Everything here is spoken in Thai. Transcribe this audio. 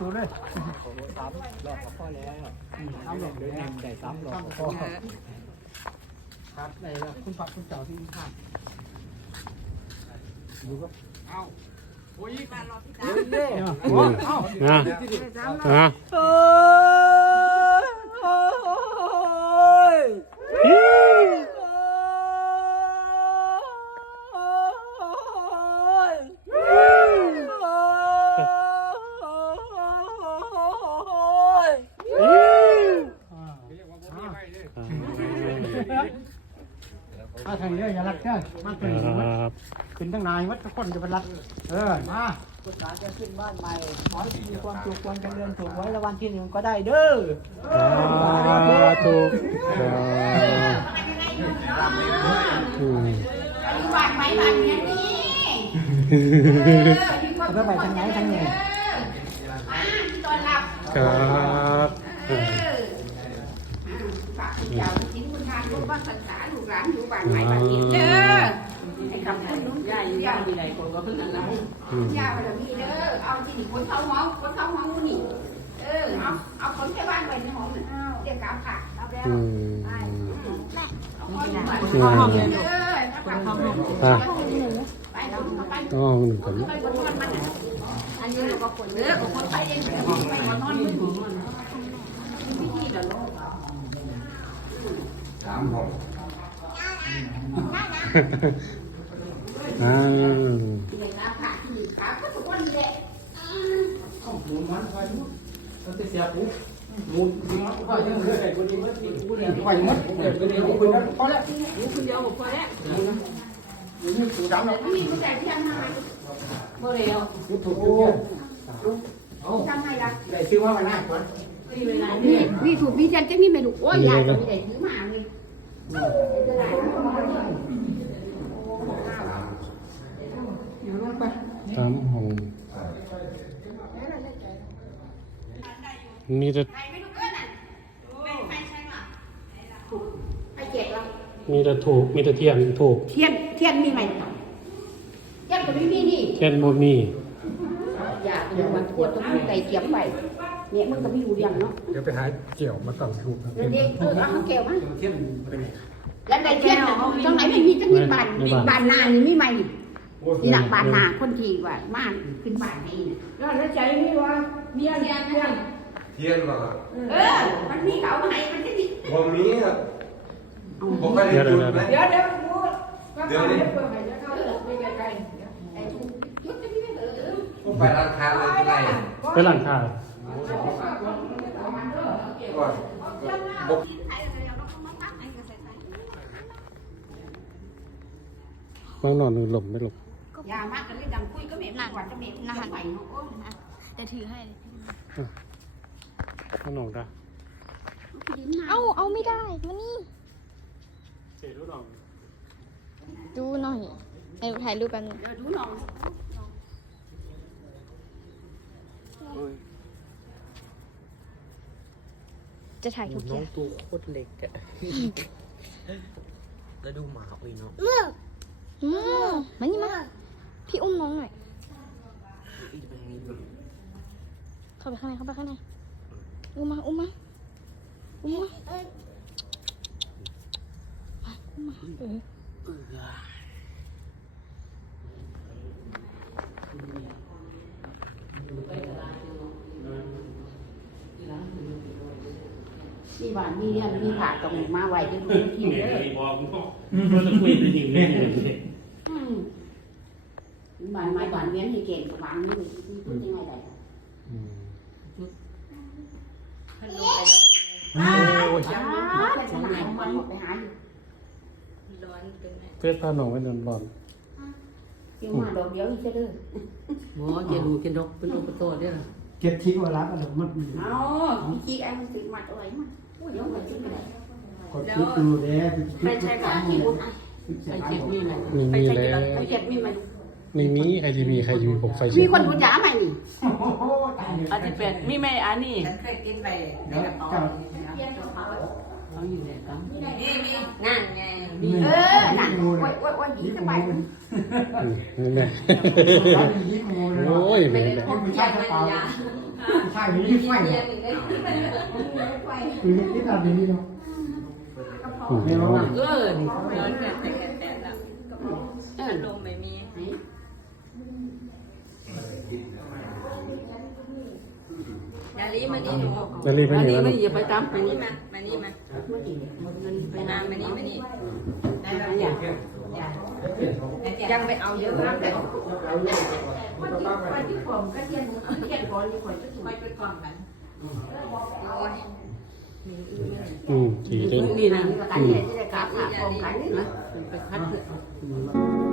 ตัวเลยสามหลอกก็พอแล้วทำหลอกเลยได้สามหลอกทำก็ก็พพออครับได้แล้วคุณปักคุณเจ้าที่ข้างดูก็โอ้ยเอ้ยเอ้านะนะโอ้ย ถ้าทางนี้อย่ารักเจ้ามาเป็นครับขึ้นทั้งนายวัดทุกคนจะเป็นรัก เออ มาคุณหลานจะขึ้นบ้านใหม่ขอให้มีความสุขความเจริญถูกไว้ละวันที่หนึ่งก็ได้เด้อสาธุอืมบาดไปบาดเนี้ยนี่เอาไปไปทางไหนทางไหนตอนหลับครับอืมฝากคุณเจ้าทิ้งคุณทานรู้ว่าสันสาลูกหลานอยู่บ้านไหนบ้านนี้เด้อไอ้คำพูดนู้นย่าอยู่ย่ามีไหนคนก็เพิ่งนั้นแล้วย่าวันนี้เด้อเอาที่นี่คนเขาเมาคนเขาเมานี่เออเอาเอาคนแค่บ้านไว้ในห้องน่เดี๋ยวกลับค่ะรับแล้วอืมเอาคนอยู่บ้านเข้าห้องเด้อนะคะเข้าห้องอะไปเราไปต้องเอาหนึ่งก่อนไปบนมันอันนี้เราก็คนเด้อคนไปเองไปนอนไม่ถึงมันพิธีเด้อลูกอ่าที่ไหนนะค่ะที่นี่ค่ะก็ทุกวันนี้แหละข้าวหมูมันไปมุดเราจะเสียปุ๊บหมูดีมันก็ยังเหลือไอ้คนนี้มันกูเนี่ยไปหมดเดี๋ยวเดี๋ยวคุณแล้วพอแล้วรู้คนเดียวผมพอแล้วนี่ถูกดำแล้วมีผู้ใหญ่ที่ทำให้บ่เร็วถูกถูกถูกเอาทำให้ละได้ชื่อว่ามันน่าควรนี่นี่ถูกพี่จันจังนี่ไม่รู้โอ้ยยายก็ไม่ได้ถือมาเลย อยู่ลงไป สามห้อง มีแต่ไปไม่รู้เกินน่ะไปใช่ป่ะไปเจ็ดแล้วมีแต่ถูก มีแต่เทียนถูก เทียนเทียนมีไหมเทียนก็ไม่มีนี่ เทียนโมมีอย่าเป็นวันปวดต้องมีไก่เกียมไปเนี่ยมันก็ไม่อยู่เรียงเนาะ เดี๋ยวไปหาเจียวมาตั้งรูปครับเดี๋ยวเด็กเออเอาแก้วมาเทียนเป็นไงแล้วไก่เทียนน่ะจังไหนไม่มีจังมีบานบานนานี่มีไหมนี่หลักบานนาคนที่ว่ามาขึ้นบานนี้น่ะแล้วใจนี่ว่าเมียเทียนนะ เทียนเหรอครับเออ มันมีเขามาให้มันจะดีผมมีครับผมก็ได้จุดไหมเดี๋ยวเดี๋ยวพูดก็เข้าเดี๋ยวเปิดให้เดี๋ยวเข้าไปไกลๆเดี๋ยวไอ้ทุกยุดจะพี่ไม่เออผมไปร้านค้าเลยที่ไรไปหลังคาก่อนบกบางนอนหลบไม่หลบยามากกันเลยดังคุยก็ไม่มากกว่าจะเม็ดนะฮะไปเนาะโอ้ยนะจะถือให้บาง นอนได้เอาเอาไม่ได้มานี่ เสียรู้นอนดูหน่อยไอ้ถ่ายรูปแป๊บนึงเดี๋ยวดูน้องจะถ่ายทุกอย่างตัวโคตรเล็กอะแล้วดูหมาอุ้ยเนาะอืมมานี่มาพี่อุ้มน้องหน่อย อีกเป็นนี้เข้าไปข้างในเข้าไปข้างใน อุ้มมาอุ้มมาอุ้มมามาอุ้มมาเออมีหวานมีเลี้ยงมีผักตรงมาไว้ที่ดูที่เด้อบอกมันจะคุยไปถึงเรื่องเลยอืมหวานไม้หวานเลี้ยงให้เก่งหวานนี่พูดยังไงได้ โอ้ยจ้าไปสนามมันหมดไปหาอยู่เพื่อพาน้องไปนอนบอลเดี๋ยวมาดอกเดียวอีกจะเด้อหมอจะดูกินดอกเป็นอุปโตเนี่ยนะเก็บทิ้งเวลาอะไรมันเอาพี่จีไอ้มันติดมัดอะไรมาโอ้ยเดี๋ยวไปจิ้มกันเลยกดคิดดูแลไปใช้การที่บุญอะไอเจ็บนี่แหละไม่มีแล้วไปเจ็บมีไหม ไม่มีใครจะมีใครจะมีผมไฟมีคนบุญยาไหมนี่โอ้โหตายเลยอาจจะเป็นมีแม่อันนี้ฉันเคยกินไปเดี๋ยวเจ้าเขาอยู่ในตั้งนี่มีนั่นไงเออนั่นโอ้ยโอ้ยโอ้ยดีจะไปนี่แม่ยิ้มมูเลยโอ้ยแม่คนไม่ใช่กระเป๋าเใช่มีไฟเรียเนี่ยนหนึ่งได้ไฟคือที่ตาดีนี่เนาะอืมเนี่ยว่าเออนี่ร้อนแบบแต่แต่ละเออลมไม่มี ยาลีมานี่หนูจะรีบไปไหนแล้วอย่าไปตามมานี่มามานี่มาไปมามานี่มานี่ยังไปเอาเยอะมากเลยคอยที่ผมก็เทียนเทียนก่อนนี่คอยคอยไปก่อนกันโอ้ยอืมขี่เล่น นี่นะการที่จะได้กราบหาพร้อมกันนี่นะเป็นไปคัดเถอะ